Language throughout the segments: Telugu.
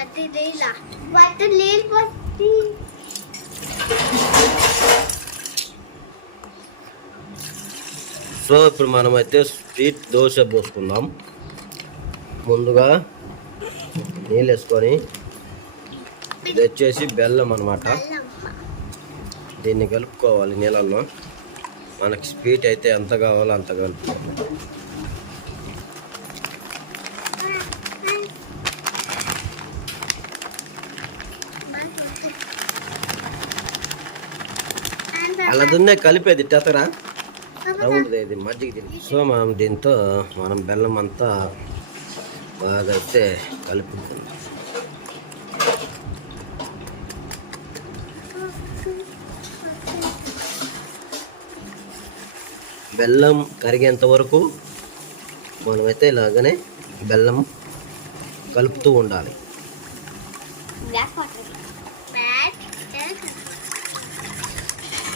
లేదా వాటర్ నీళ్ళు పట్టి. సో ఇప్పుడు మనమైతే స్వీట్ దోశ పోసుకుందాం. ముందుగా నీళ్ళు వేసుకొని ఇది వచ్చేసి బెల్లం అనమాట దీన్ని కలుపుకోవాలి నీళ్ళల్లో. మనకి స్వీట్ అయితే ఎంత కావాలో అంత కలుపుకోవాలి. అలా దున్నే కలిపేది టెతరా రౌండ్ ఇది మజ్జిగ దీనికి సో మనం దీంతో మనం బెల్లం అంతా బాగా అయితే కలుపుతుంది బెల్లం కరిగేంత వరకు మనమైతే ఇలాగనే బెల్లం కలుపుతూ ఉండాలి.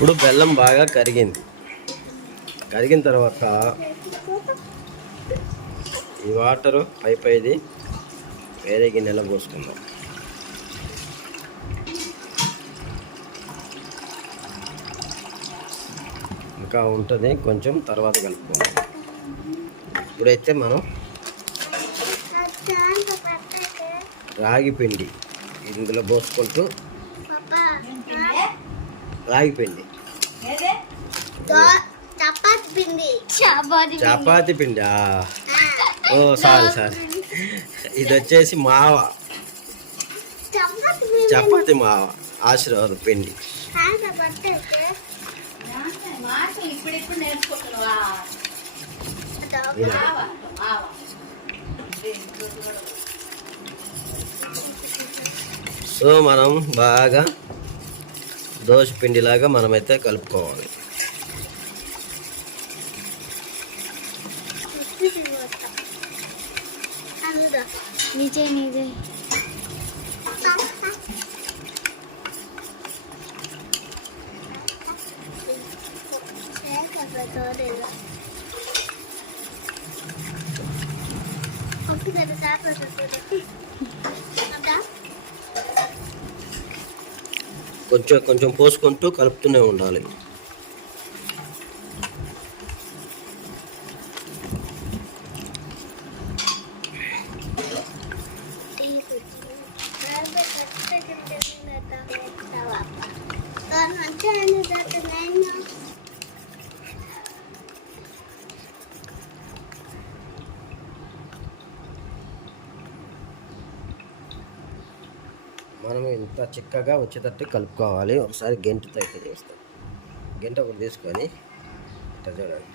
ఇప్పుడు బెల్లం బాగా కరిగింది. కరిగిన తర్వాత ఈ వాటరు అయిపోయేది వేరే గిన్నెలో పోసుకుందాం. ఇంకా ఉంటుంది కొంచెం తర్వాత కలుపుకుందాం. ఇప్పుడైతే మనం రాగి పిండి ఇందులో పోసుకుంటూ రాగి పిండి. చపాతి పిండి. చపాతి చపాతి పిండి ఓ సారీ సారీ. ఇది వచ్చేసి మావ చపాతి మావ ఆశీర్వాద పిండి. సో మనం బాగా దోశ పిండిలాగా మనమైతే కలుపుకోవాలి. नीचे नीचे కొంచెం కొంచెం పోసుకుంటూ కలుపుతూనే ఉండాలి మనం ఇంత చిక్కగా వచ్చేటట్టు కలుపుకోవాలి. ఒకసారి గెంటుతో అయితే చేస్తాం. గెంట ఒకటి తీసుకొని ఇట్లా చూడండి.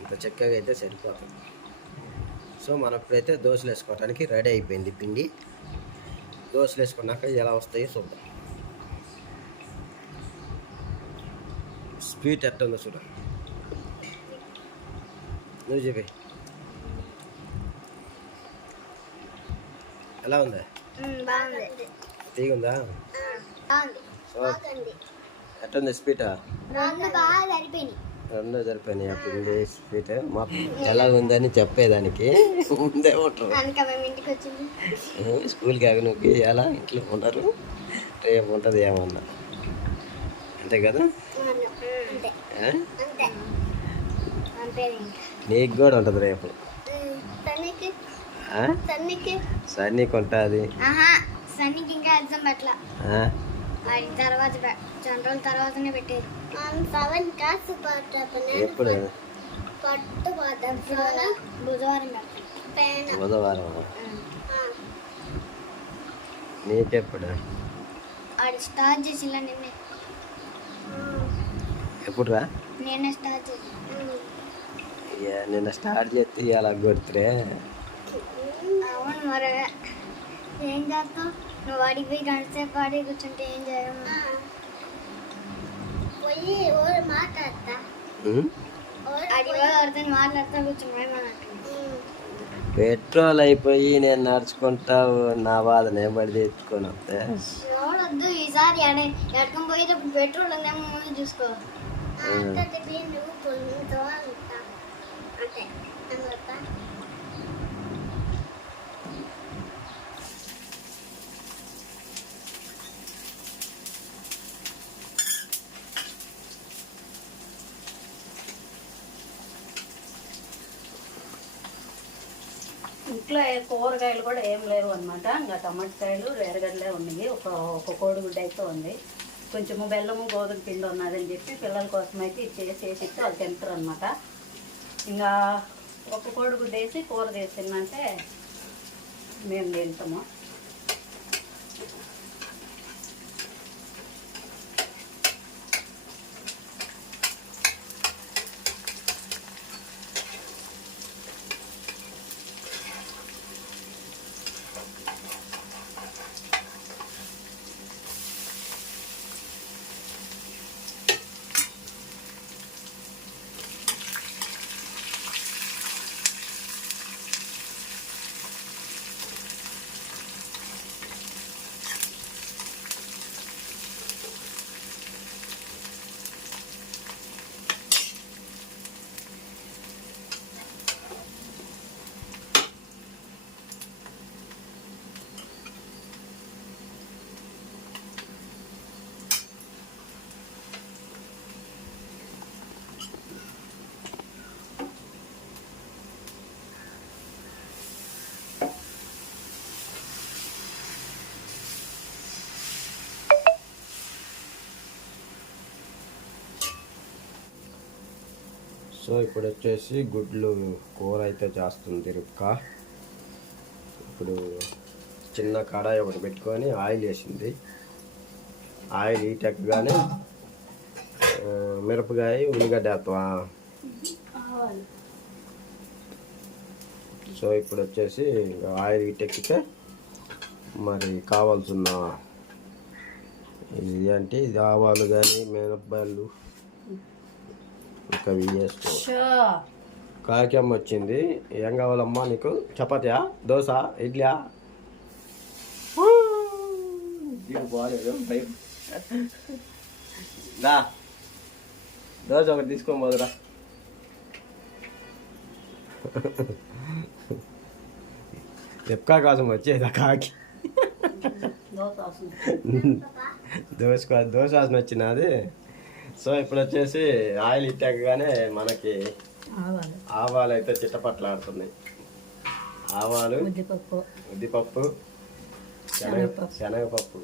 ఇంత చిక్కగా అయితే సరిపోతుంది. సో మనం ఇప్పుడైతే దోశలు వేసుకోవడానికి రెడీ అయిపోయింది పిండి. దోశలు వేసుకున్నాక ఎలా వస్తాయో చూద్దాం. స్వీట్ ఎట్టుందో చూడండి. నువ్వు చెప్పే ఎలా ఉందా? సో బాగుంది. ఎట్టుంది స్వీటా రెండు సరిపోయినాయి. రెండో సరిపోయినాయి ఆ పిండి స్వీట్ మా ఎలా ఉందని చెప్పేదానికి. ముందే ఉంటారు స్కూల్కి అగనుకి ఎలా ఇంట్లో ఉండరు రేపు ఉంటుంది ఏమన్నా. అంతే కదా? నీకు కూడా ఉంటుంది రేపు. నీకు ఉంటుంది ఆహా సన్నీకి ఇంకా ఎగ్జామ్ పెట్టలా. తర్వాత రోజుల తర్వాతనే పెట్టారు సెవెన్ కాసు ఎప్పుడు? పట్టు బుధవారం. బుధవారం నీకెప్పుడు? ఆడు స్టార్ట్ చేసిలా నిన్నే. ఎప్పుడు రా నేనే స్టార్ట్ చేసి. నిన్న స్టార్ట్ చేస్తే అలా కొడుతురే. అవును మరి ఏం చేస్తావు నువ్వు వాడికి పోయి గంట సేపు ఆడి కూర్చుంటే ఏం చేయము పోయి ఓరు మాట్లాడతా ఎవరితో మాట్లాడుతూ కూర్చున్నాయి పెట్రోల్ అయిపోయి నేను నడుచుకుంటావు నా బాధ నేను ఎత్తుకొని వస్తే చూడొద్దు ఈసారి ఎడ ఎడకం పోయేటప్పుడు పెట్రోల్ ఉందేమో ముందు చూసుకో ఇంట్లో కూరగాయలు కూడా ఏం లేవు అనమాట ఇంకా టమాటకాయలు రేరగడ్డలే ఉన్నాయి. ఒక ఒక కోడిగుడ్డ అయితే ఉంది. కొంచెము బెల్లము గోధుమ పిండి ఉన్నదని చెప్పి పిల్లల కోసం అయితే ఇది చేసి వేసి వాళ్ళు తింటారు అనమాట ఇంకా ఒక కోడిగుడ్డ వేసి కూర చేసిందంటే మేము తింటాము. సో ఇప్పుడు వచ్చేసి గుడ్లు కూర అయితే చేస్తుంది రుక్క. ఇప్పుడు చిన్న కడాయి ఒకటి పెట్టుకొని ఆయిల్ వేసింది. ఆయిల్ హీట్ ఎక్కగానే మిరపకాయ ఉల్లిగడ్డ వేస్తావా సో ఇప్పుడు వచ్చేసి ఆయిల్ హీట్ ఎక్కితే మరి కావాల్సిన ఇది అంటే ఇది ఆవాలు కానీ మినప్పాయలు ఇంకా ఇవి వేసుకో కాకమ్మ వచ్చింది. ఏం కావాలమ్మా నీకు? చపాతీయా? దోశ? ఇడ్లీయా? దీనికి బాగాలేదు భయం. దా. దోశ ఒకటి తీసుకోని పోదురా ఎప్పుకా కోసం వచ్చేది కాకి. దోశ దోశ దోశ వాసన వచ్చినది. సో ఇప్పుడు వచ్చేసి ఆయిల్ ఇట్టాకగానే మనకి ఆవాలు. ఆవాలు అయితే చిట్టపట్లాడుతున్నాయి. ఆవాలు ఉద్దిపప్పు. ఉద్దిపప్పు శనగ శనగపప్పు.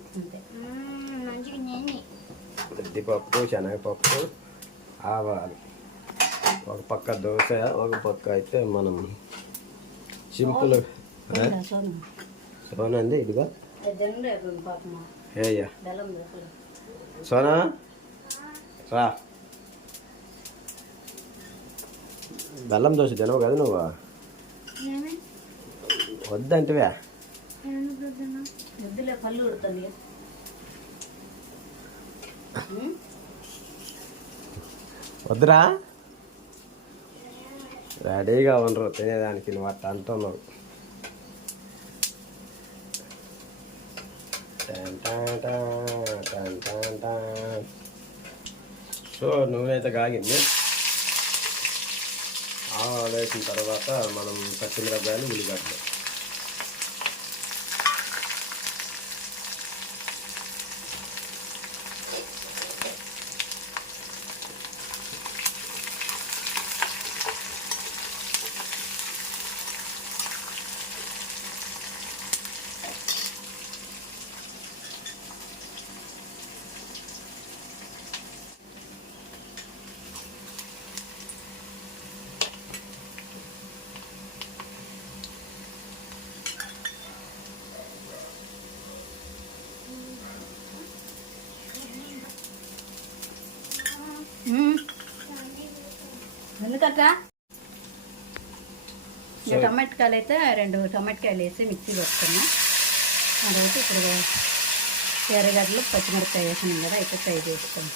ఉద్దిపప్పు శనగపప్పు ఆవాలు. ఒక పక్క దోశ ఒక పక్క అయితే మనం సింపుల్ సోను? సోనంది ఇదిగా. సోనా? రా. బెల్లం దోశ తినవు కదా నువ్వు? వద్దంటివే. వద్దురా. రెడీగా ఉండరు తినేదానికి నువ్వు అట్ట అంటున్నావు టన్ టన్ టన్ టన్ టన్ టన్. సో నువ్వైతే కాగింది ఆవాలు వేసిన తర్వాత మనం పచ్చిమిరపకాయలు ఉల్లిగడ్డలు. ఎందుకట్రా? ఇంకా టమాటకాయలు అయితే రెండు టమాటకాయలు వేసి మిక్సీ పెట్టుకున్నా. అదైతే ఇప్పుడు ఎర్రగడ్డలు పచ్చిమిరపకాయ వేసినాం కదా అయితే ఫ్రై చేసుకున్నాం.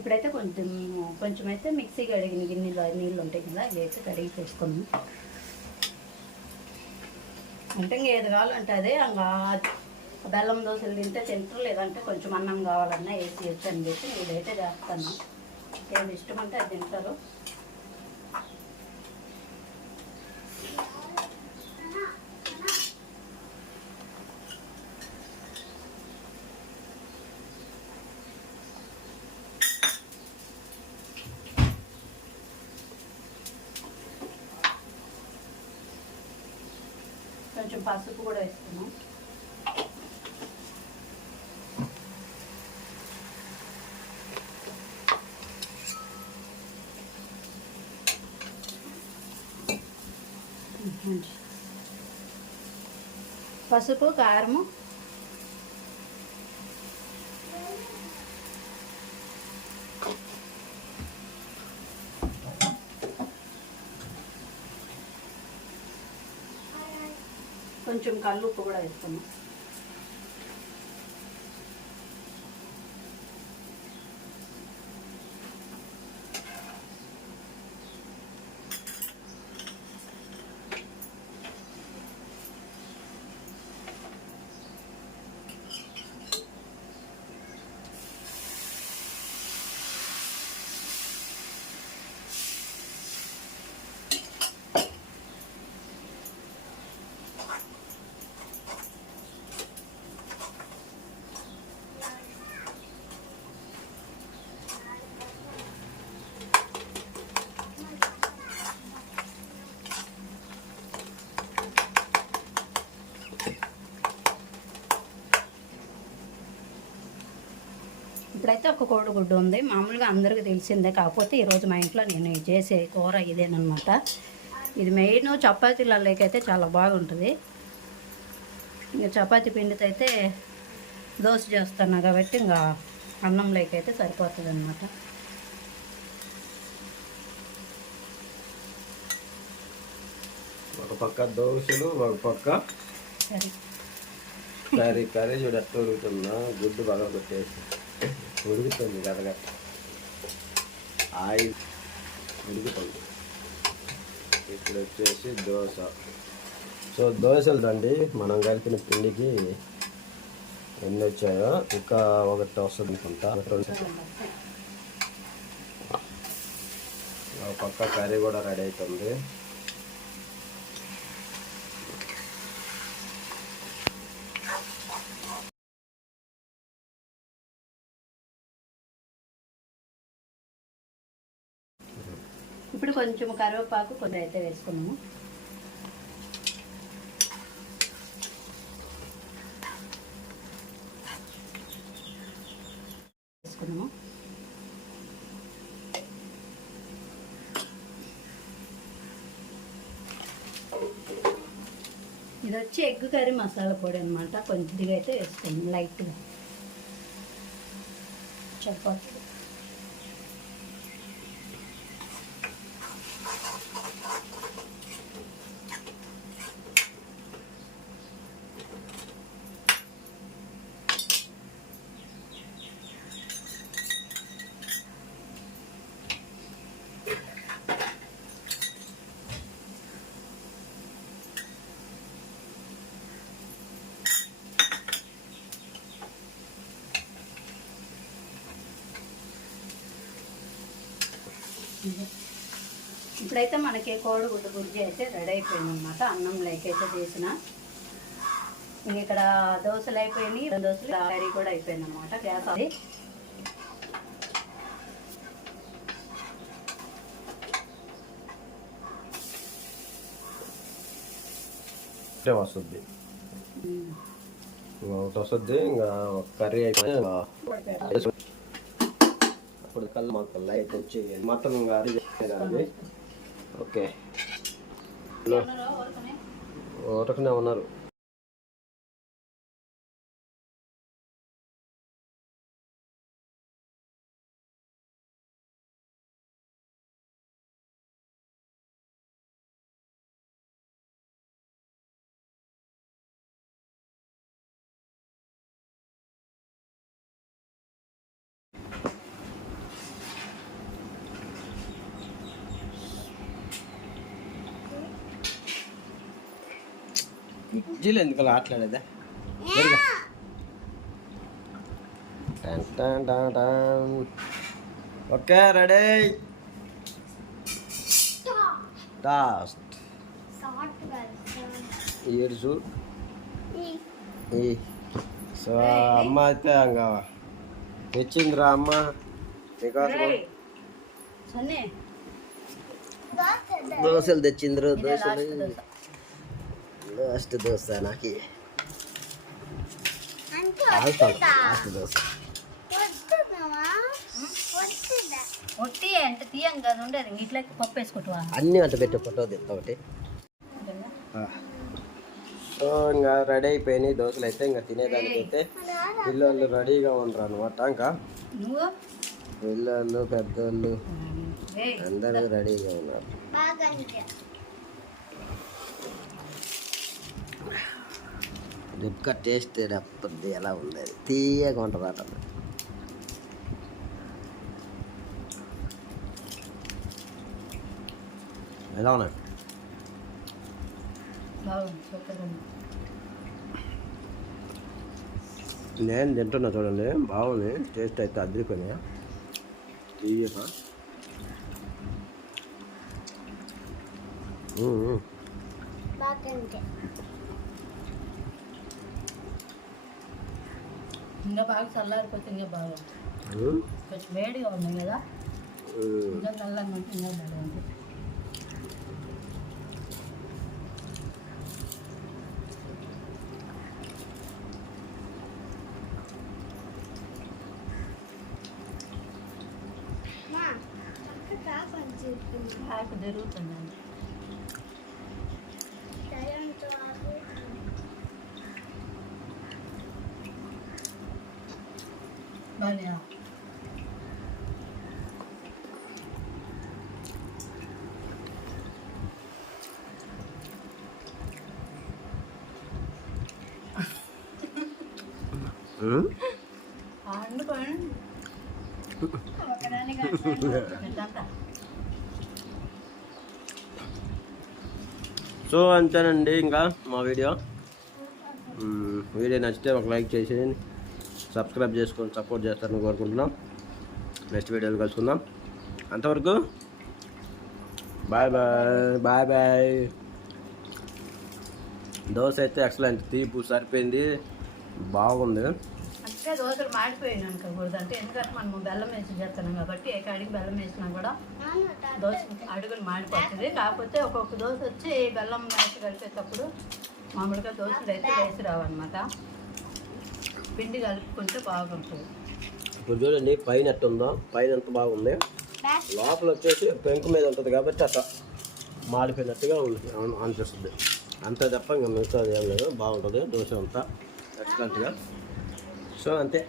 ఇప్పుడైతే కొంచెం కొంచెం అయితే మిక్సీ కడిగిన గిన్నెలో నీళ్ళు ఉంటాయి కదా ఇవి అయితే కడిగి తీసుకున్నాం అంటే ఇంకా ఏది కావాలంటే అదే ఇంకా బెల్లం దోశలు తింటే తింటారు లేదంటే కొంచెం అన్నం కావాలన్నా వేసి వేసి అని చెప్పి ఇదైతే చేస్తాను ఏది ఇష్టం అంటే అది తింటారు. కొంచెం పసుపు కూడా వేస్తున్నాం పసుపు కారము కొంచెం కళ్ళు ఉప్పు కూడా వేస్తున్నాం ఇప్పుడైతే ఒక కోడిగుడ్డు ఉంది. మామూలుగా అందరికీ తెలిసిందే. కాకపోతే ఈరోజు మా ఇంట్లో నేను చేసే కూర ఇదేనమాట ఇది మెయిన్ చపాతీలలోకి అయితే చాలా బాగుంటుంది. ఇంకా చపాతీ పిండితో అయితే దోశ చేస్తున్నా కాబట్టి ఇంకా అన్నంలోకి అయితే సరిపోతుంది అనమాట ఒక పక్క దోశలు ఒక పక్క సరే. కర్రీ కర్రీ చూడు గుడ్డు బాగా కొట్టేసి. ఉడుకుతుంది కదగా ఆయిల్ ఉడుకుతుంది ఇప్పుడు వచ్చేసి దోశ. సో దోశలు రండి మనం కలిపిన పిండికి ఎన్ని వచ్చాయో. ఇంకా ఒకటి వస్తుంది అనుకుంటా. ఒక పక్క కర్రీ కూడా రెడీ అవుతుంది ఇప్పుడు కొంచెం కరివేపాకు కొంచెం అయితే వేసుకున్నాము. వేసుకున్నాము. ఇది వచ్చి ఎగ్ కర్రీ మసాలా పొడి అనమాట కొద్దిగా అయితే వేసుకున్నాం లైట్గా. చపాతీ. ఇప్పుడైతే మనకి కోడిగుడ్డు బుర్జీ అయితే రెడీ అయిపోయింది అనమాట అన్నం లైక్ అయితే చేసిన. ఇంక ఇక్కడ దోశలు అయిపోయినాయి. రెండు దోశలు కర్రీ కూడా అయిపోయింది అనమాట గ్యాస్ అది వస్తుంది. ఒకటి వస్తుంది. ఇంకా కర్రీ అయిపోయి ఇంకా అప్పుడు కళ్ళు మాకు లైట్ వచ్చి అది చేయాలి ఓకే ఊరకనే ఉన్నారు కుర్చీలు ఎందుకు అలా ఆటలాడేదా. Okay ready. టాస్ట్ సాఫ్ట్ ఏడుచు ఈ. సో అమ్మ అయితే ఇంకా తెచ్చిందిరా అమ్మ. నీకోసం. దోశలు తెచ్చిందిరు దోశలు. ఒట్టి అంటే తీయం కదా ఉండేది ఇట్లా పప్పు వేసుకుంటావా అన్నీ అంత పెట్టి ఫోటో సో ఇంకా రెడీ అయిపోయినాయి దోశలు అయితే ఇంకా తినేదానికైతే పిల్లలు రెడీగా ఉండరు అనమాట ఇంకా నువ్వు పిల్లలు పెద్దోళ్ళు ఏయ్, అందరూ రెడీగా ఉన్నారు దుక్క టేస్ట్ అప్పటిది ఎలా ఉంది? అది తీయగా ఉంటుంది అట ఎలా ఉన్నాయి? నేను తింటున్నా చూడండి బాగుంది టేస్ట్ అయితే అద్దరిపోయినాయి? తీయగా. మ్మ్, మ్మ్. బాగా అంటే ఇంకా బాగా చల్లారిపోతే ఇంకా మ్మ్. కొంచెం వేడిగా ఉంది కదా. ఇంకా చల్లగా ఉంటే ఇంకా బాగుంది మా చక్కగా కొంచెం ఆకు జరుగుతుందండి తయంతో ఆకు బాగా మ్మ్. అండుకోండి ఒకదానిగా ఎంత సో అంతేనండి ఇంకా మా వీడియో. వీడియో నచ్చితే ఒక లైక్ చేసి సబ్స్క్రైబ్ చేసుకొని సపోర్ట్ చేస్తారని కోరుకుంటున్నాం. నెక్స్ట్ వీడియోలు కలుసుకుందాం. అంతవరకు bye bye bye bye. Dosa అయితే ఎక్సలెంట్ తీపు సరిపోయింది. బాగుంది. అంటే దోశలు మాడిపోయినాయి అనుకోకూడదు అంటే ఎందుకంటే మనం బెల్లం వేసి చేస్తున్నాం కాబట్టి ఏ కాడికి బెల్లం వేసినా కూడా దోశ అడుగులు మాడిపోతుంది. కాకపోతే ఒక్కొక్క దోశ వచ్చి బెల్లం వేసి కలిపేటప్పుడు మామూలుగా దోశలు అయితే వేసి రావన్నమాట. పిండి కలుపుకుంటే బాగుంటుంది. ఇప్పుడు చూడండి పైన ఎట్టుందో పైన ఎంత బాగుంది. లోపల వచ్చేసి పెంకు మీద ఉంటుంది కాబట్టి అట్లా మాడిపోయినట్టుగా అనిపిస్తుంది. అంతే తప్ప ఇంకా మిగతాది ఏం లేదు బాగుంటుంది దోశ అంతా. ఎక్సలెంట్గా సో అంతే.